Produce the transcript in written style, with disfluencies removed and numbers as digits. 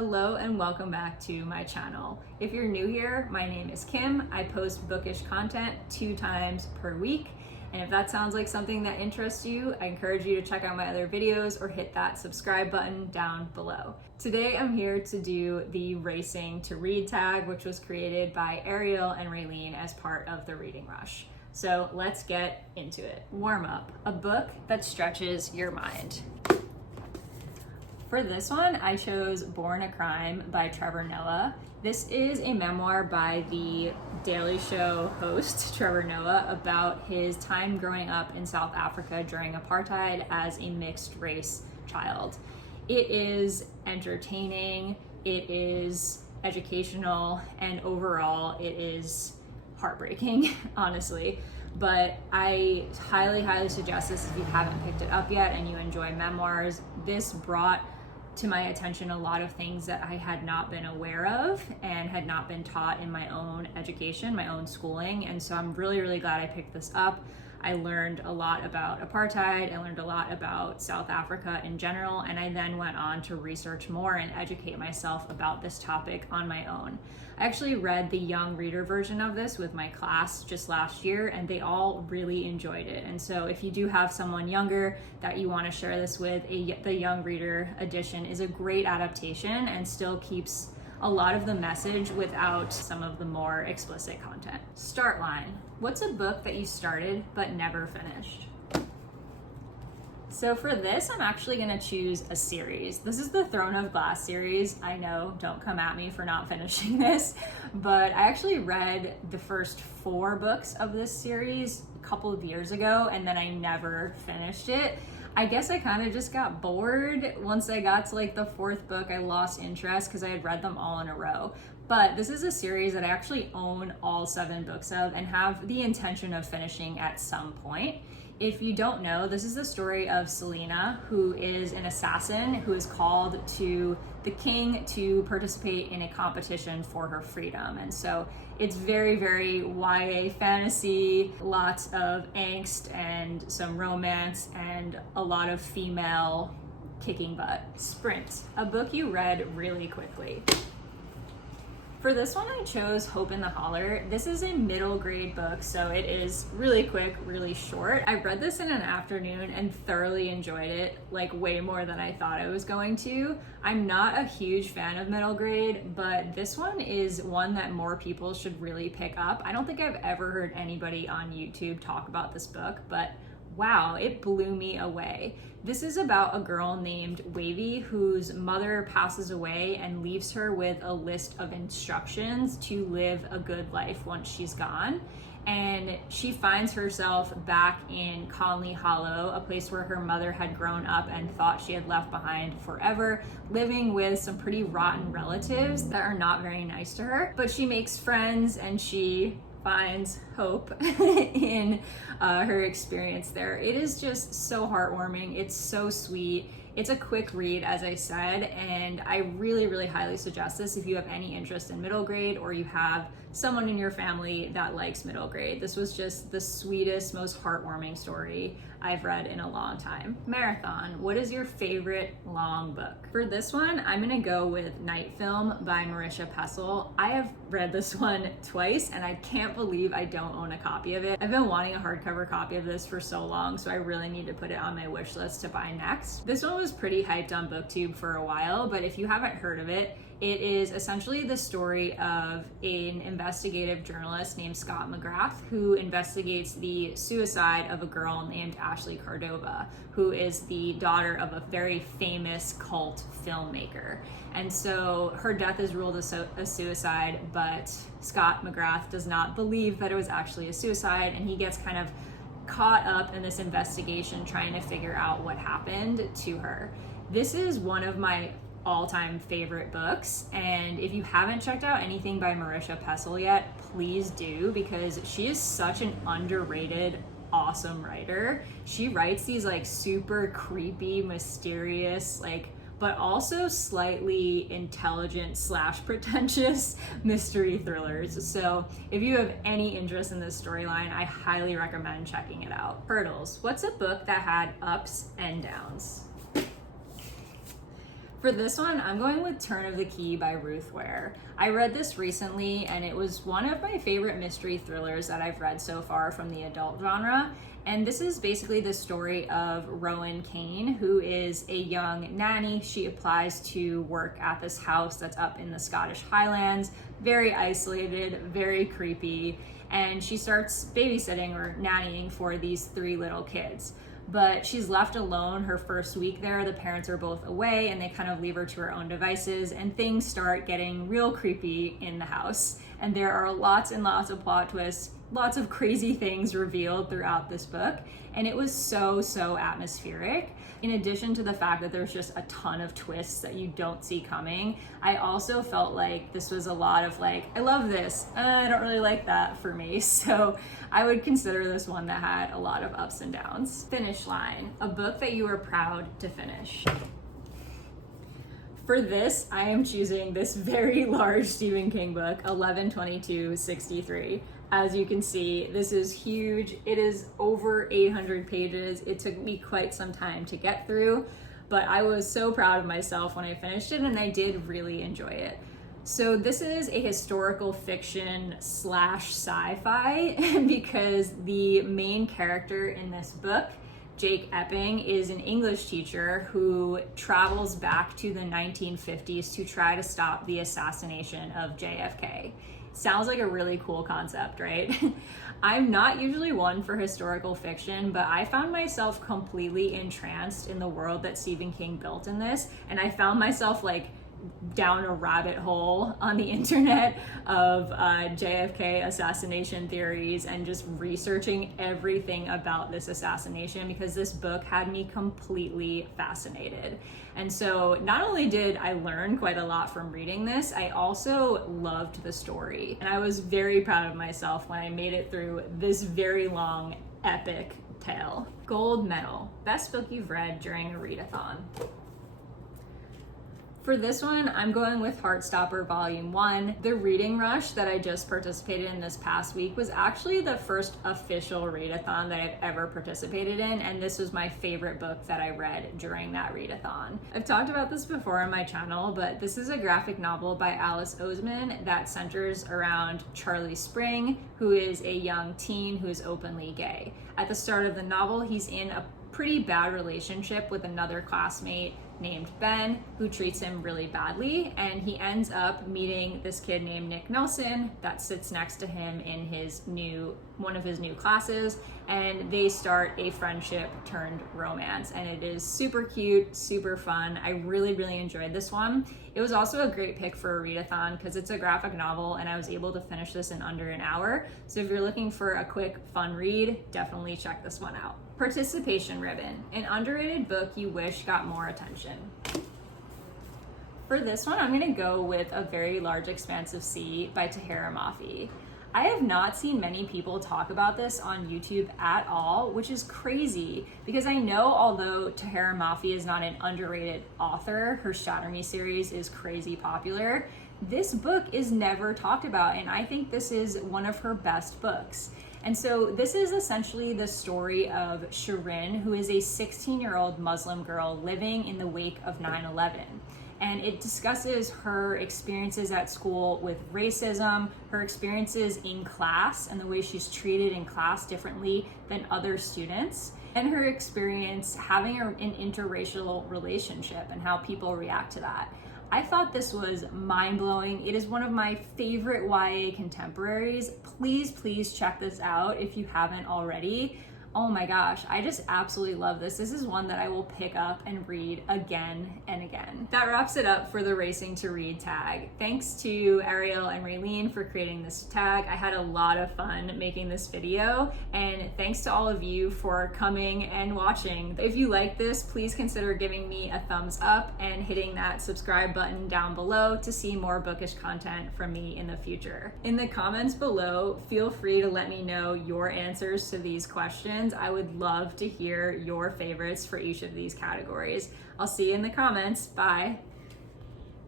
Hello and welcome back to my channel. If you're new here, my name is Kim. I post bookish content 2 times per week. And if that sounds like something that interests you, I encourage you to check out my other videos or hit that subscribe button down below. Today I'm here to do the Racing to Read tag, which was created by Ariel and Raylene as part of the Reading Rush. So let's get into it. Warm up, a book that stretches your mind. For this one, I chose Born a Crime by Trevor Noah. This is a memoir by the Daily Show host, Trevor Noah, about his time growing up in South Africa during apartheid as a mixed race child. It is entertaining, it is educational, and overall it is heartbreaking, honestly. But I highly suggest this if you haven't picked it up yet and you enjoy memoirs. This brought to my attention a lot of things that I had not been aware of and had not been taught in my own education, my own schooling. And so I'm really glad I picked this up. I learned a lot about apartheid, I learned a lot about South Africa in general, and I then went on to research more and educate myself about this topic on my own. I actually read the young reader version of this with my class just last year, and they all really enjoyed it. And so if you do have someone younger that you want to share this with, the young reader edition is a great adaptation and still keeps a lot of the message without some of the more explicit content. Start line. What's a book that you started but never finished? So for this, I'm actually gonna choose a series. This is the Throne of Glass series. I know, don't come at me for not finishing this, but I actually read the first 4 books of this series a couple of years ago, and then I never finished it. I guess I kind of just got bored. Once I got to like the 4th book, I lost interest because I had read them all in a row. But this is a series that I actually own all 7 books of and have the intention of finishing at some point. If you don't know, this is the story of Selena, who is an assassin who is called to the king to participate in a competition for her freedom. And so it's very YA fantasy, lots of angst and some romance and a lot of female kicking butt. Sprint, a book you read really quickly. For this one, I chose Hope in the Holler. This is a middle grade book, so it is really quick, really short. I read this in an afternoon and thoroughly enjoyed it, like way more than I thought I was going to. I'm not a huge fan of middle grade, but this one is one that more people should really pick up. I don't think I've ever heard anybody on YouTube talk about this book, but wow, it blew me away. This is about a girl named Wavy whose mother passes away and leaves her with a list of instructions to live a good life once she's gone. And she finds herself back in Conley Hollow, a place where her mother had grown up and thought she had left behind forever, living with some pretty rotten relatives that are not very nice to her. But she makes friends and she finds hope in her experience there. It is just so heartwarming. It's so sweet. It's a quick read, as I said, and I really highly suggest this if you have any interest in middle grade or you have someone in your family that likes middle grade. This was just the sweetest, most heartwarming story I've read in a long time. Marathon, what is your favorite long book? For this one, I'm gonna go with Night Film by Marisha Pessl. I have read this one twice and I can't believe I don't own a copy of it. I've been wanting a hardcover copy of this for so long, so I really need to put it on my wish list to buy next. This one was pretty hyped on BookTube for a while, but if you haven't heard of it, it is essentially the story of an investigative journalist named Scott McGrath who investigates the suicide of a girl named Ashley Cordova, who is the daughter of a very famous cult filmmaker. And so her death is ruled a suicide, but Scott McGrath does not believe that it was actually a suicide, and he gets kind of caught up in this investigation trying to figure out what happened to her. This is one of my all-time favorite books, and if you haven't checked out anything by Marisha Pessl yet, please do, because she is such an underrated, awesome writer. She writes these like super creepy, mysterious, but also slightly intelligent / pretentious mystery thrillers. So if you have any interest in this storyline, I highly recommend checking it out. Hurdles, what's a book that had ups and downs? For this one, I'm going with Turn of the Key by Ruth Ware. I read this recently and it was one of my favorite mystery thrillers that I've read so far from the adult genre. And this is basically the story of Rowan Kane, who is a young nanny. She applies to work at this house that's up in the Scottish Highlands, very isolated, very creepy. And she starts babysitting or nannying for these 3 little kids. But she's left alone her first week there. The parents are both away and they kind of leave her to her own devices, and things start getting real creepy in the house. And there are lots and lots of plot twists, lots of crazy things revealed throughout this book. And it was so atmospheric. In addition to the fact that there's just a ton of twists that you don't see coming, I also felt like this was a lot of like, I love this, I don't really like that for me. So I would consider this one that had a lot of ups and downs. Finish line, a book that you were proud to finish. For this, I am choosing this very large Stephen King book, 11/22/63. As you can see, this is huge. It is over 800 pages. It took me quite some time to get through, but I was so proud of myself when I finished it, and I did really enjoy it. So this is a historical fiction / sci-fi because the main character in this book, Jake Epping, is an English teacher who travels back to the 1950s to try to stop the assassination of JFK. Sounds like a really cool concept, right? I'm not usually one for historical fiction, but I found myself completely entranced in the world that Stephen King built in this, and I found myself like down a rabbit hole on the internet of JFK assassination theories and just researching everything about this assassination because this book had me completely fascinated. And so not only did I learn quite a lot from reading this, I also loved the story. And I was very proud of myself when I made it through this very long, epic tale. Gold medal, best book you've read during a readathon. For this one, I'm going with Heartstopper Volume 1. The reading rush that I just participated in this past week was actually the first official readathon that I've ever participated in, and this was my favorite book that I read during that readathon. I've talked about this before on my channel, but this is a graphic novel by Alice Oseman that centers around Charlie Spring, who is a young teen who is openly gay. At the start of the novel, he's in a pretty bad relationship with another classmate named Ben, who treats him really badly, and he ends up meeting this kid named Nick Nelson that sits next to him in one of his new classes, and they start a friendship turned romance, and it is super cute, super fun. I really enjoyed this one. It was also a great pick for a readathon because it's a graphic novel and I was able to finish this in under an hour. So if you're looking for a quick fun read, definitely check this one out. Participation ribbon, an underrated book you wish got more attention. For this one, I'm gonna go with A Very Large Expanse of Sea by Tahira Mafi. I have not seen many people talk about this on YouTube at all, which is crazy because I know although Tahira Mafi is not an underrated author, her Shatter Me series is crazy popular, this book is never talked about, and I think this is one of her best books. And so this is essentially the story of Shirin, who is a 16-year-old Muslim girl living in the wake of 9/11. And it discusses her experiences at school with racism, her experiences in class and the way she's treated in class differently than other students, and her experience having an interracial relationship and how people react to that. I thought this was mind-blowing. It is one of my favorite YA contemporaries. Please check this out if you haven't already. Oh my gosh, I just absolutely love this. This is one that I will pick up and read again and again. That wraps it up for the Racing to Read tag. Thanks to Ariel and Raylene for creating this tag. I had a lot of fun making this video, and thanks to all of you for coming and watching. If you like this, please consider giving me a thumbs up and hitting that subscribe button down below to see more bookish content from me in the future. In the comments below, feel free to let me know your answers to these questions. I would love to hear your favorites for each of these categories. I'll see you in the comments. Bye.